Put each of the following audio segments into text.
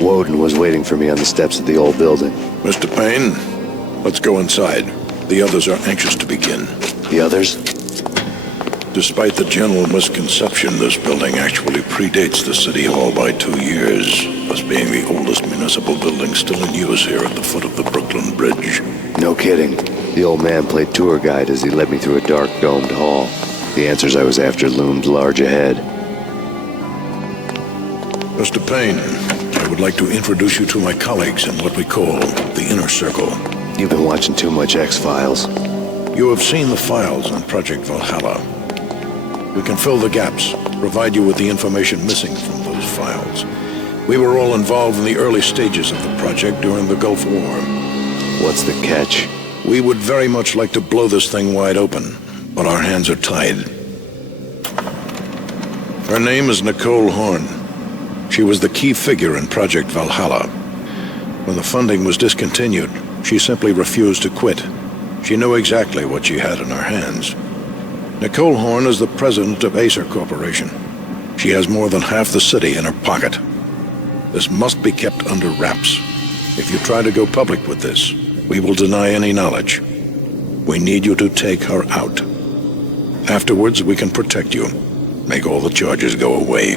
Woden was waiting for me on the steps of the old building. Mr. Payne, let's go inside. The others are anxious to begin. The others? Despite the general misconception, this building actually predates the City Hall by 2 years, thus being the oldest municipal building still in use here at the foot of the Brooklyn Bridge. No kidding. The old man played tour guide as he led me through a dark domed hall. The answers I was after loomed large ahead. Mr. Payne, I would like to introduce you to my colleagues in what we call the Inner Circle. You've been watching too much X-Files. You have seen the files on Project Valhalla. We can fill the gaps, provide you with the information missing from those files. We were all involved in the early stages of the project during the Gulf War. What's the catch? We would very much like to blow this thing wide open, but our hands are tied. Her name is Nicole Horn. She was the key figure in Project Valhalla. When the funding was discontinued, she simply refused to quit. She knew exactly what she had in her hands. Nicole Horn is the president of Acer Corporation. She has more than half the city in her pocket. This must be kept under wraps. If you try to go public with this, we will deny any knowledge. We need you to take her out. Afterwards, we can protect you. Make all the charges go away.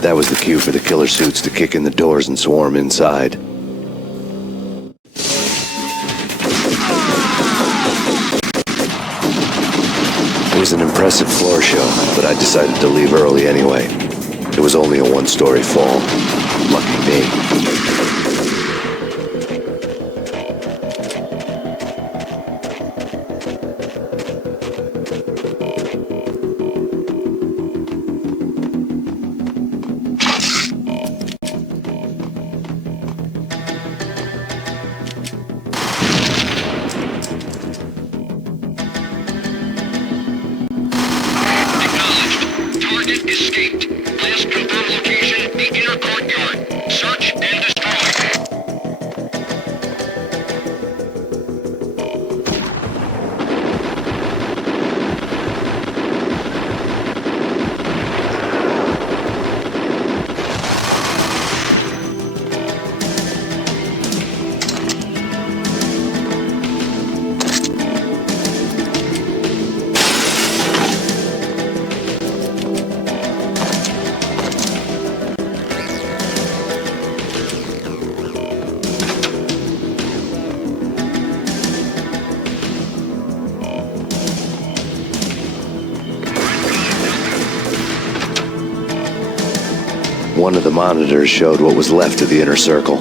That was the cue for the killer suits to kick in the doors and swarm inside. It was an impressive floor show, but I decided to leave early anyway. It was only a one-story fall. Lucky me. One of the monitors showed what was left of the Inner Circle.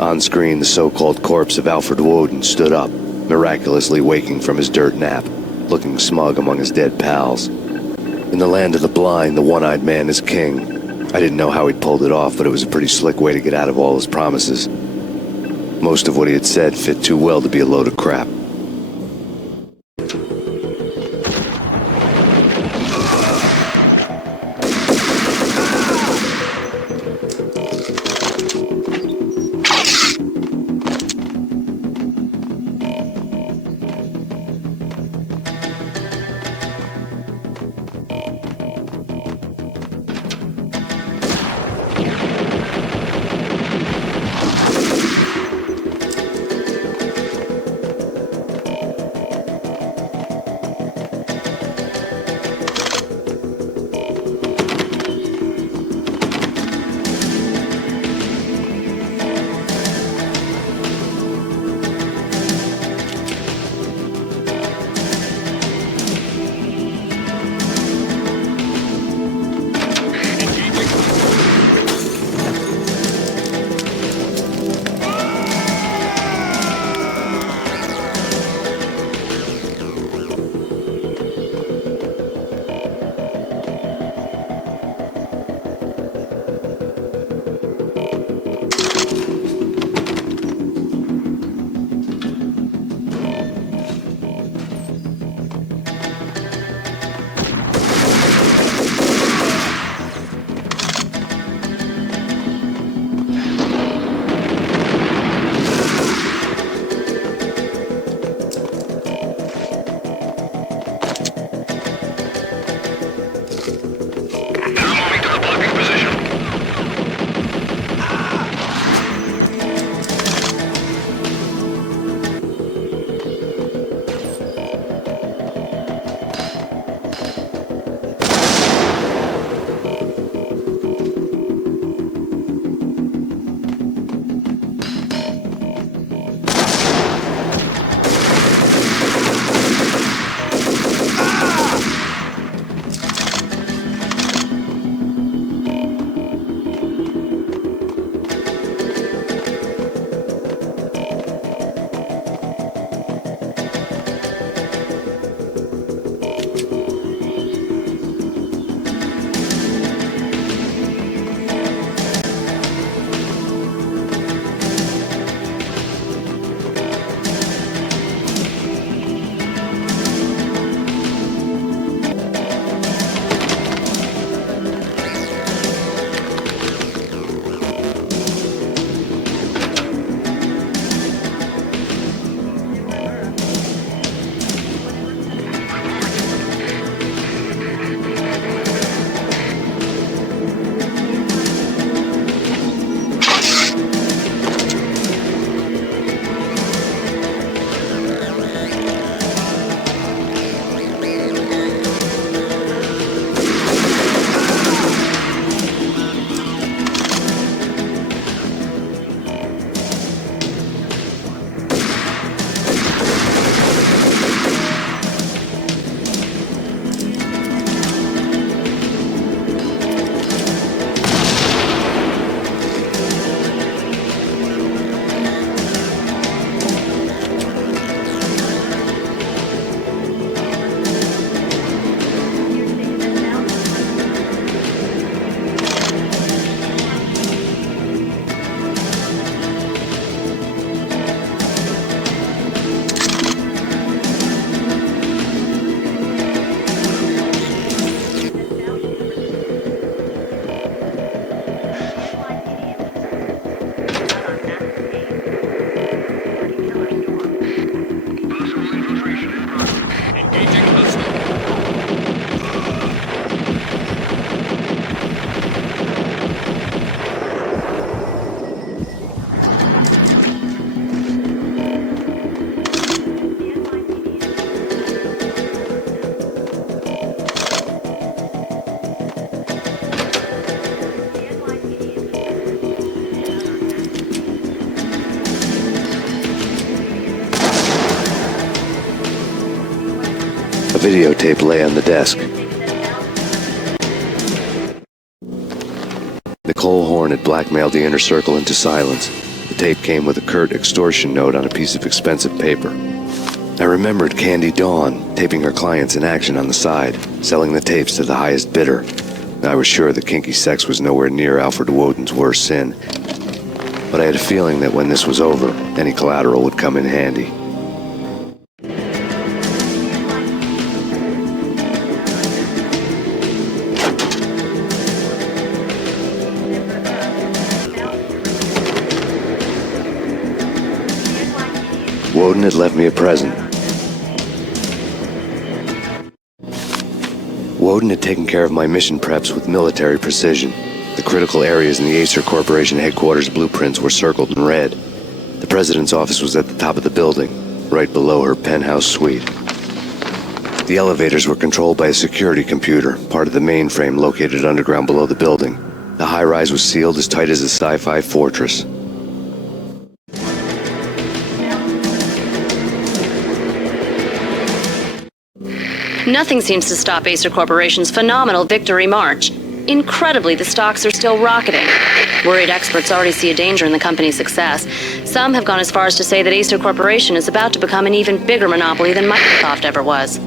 On screen, the so-called corpse of Alfred Woden stood up, miraculously waking from his dirt nap, looking smug among his dead pals. In the land of the blind, the one-eyed man is king. I didn't know how he'd pulled it off, but it was a pretty slick way to get out of all his promises. Most of what he had said fit too well to be a load of crap. videotape lay on the desk. Nicole Horn had blackmailed the inner circle into silence. The tape came with a curt extortion note on a piece of expensive paper. I remembered Candy Dawn taping her clients in action on the side, selling the tapes to the highest bidder. I was sure that kinky sex was nowhere near Alfred Woden's worst sin, but I had a feeling that when this was over, any collateral would come in handy. Woden had left me a present. Woden had taken care of my mission preps with military precision. The critical areas in the Acer Corporation headquarters blueprints were circled in red. The president's office was at the top of the building, right below her penthouse suite. The elevators were controlled by a security computer, part of the mainframe located underground below the building. The high-rise was sealed as tight as a sci-fi fortress. Nothing seems to stop Acer Corporation's phenomenal victory march. Incredibly, the stocks are still rocketing. Worried experts already see a danger in the company's success. Some have gone as far as to say that Acer Corporation is about to become an even bigger monopoly than Microsoft ever was.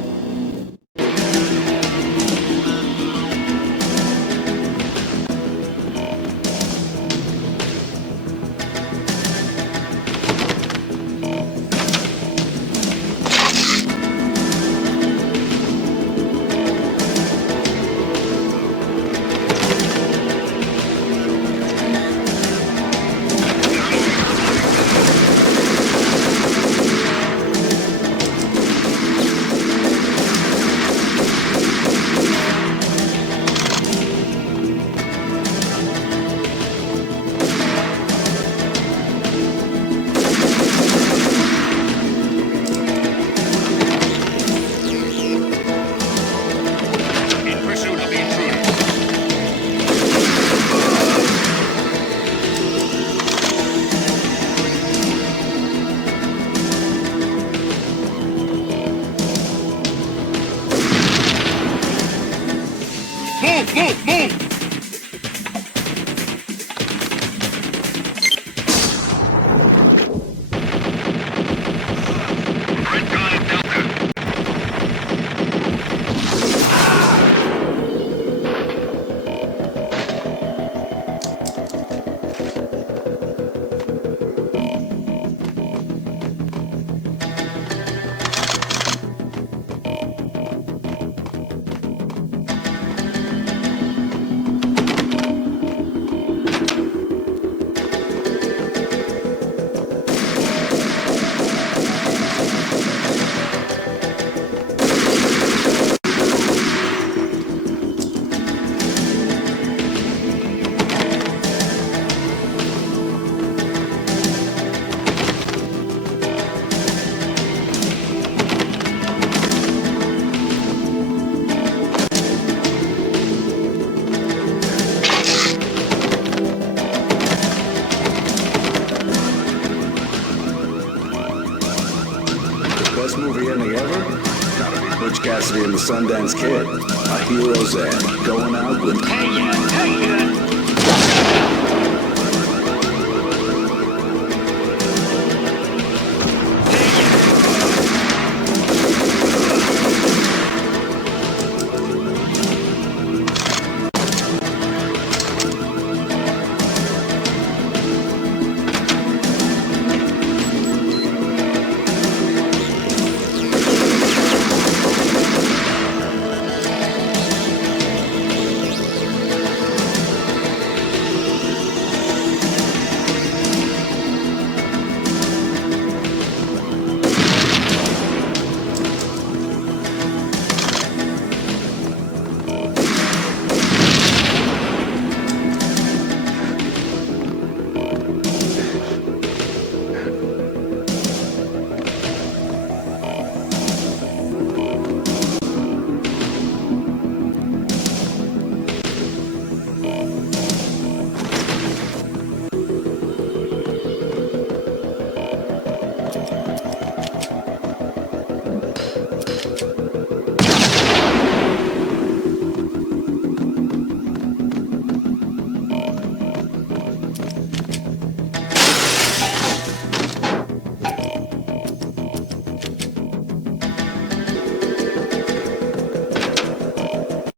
Best movie Emmy ever? Gotta be Butch Cassidy and the Sundance Kid. A hero's end. Going out with... Hey, yeah.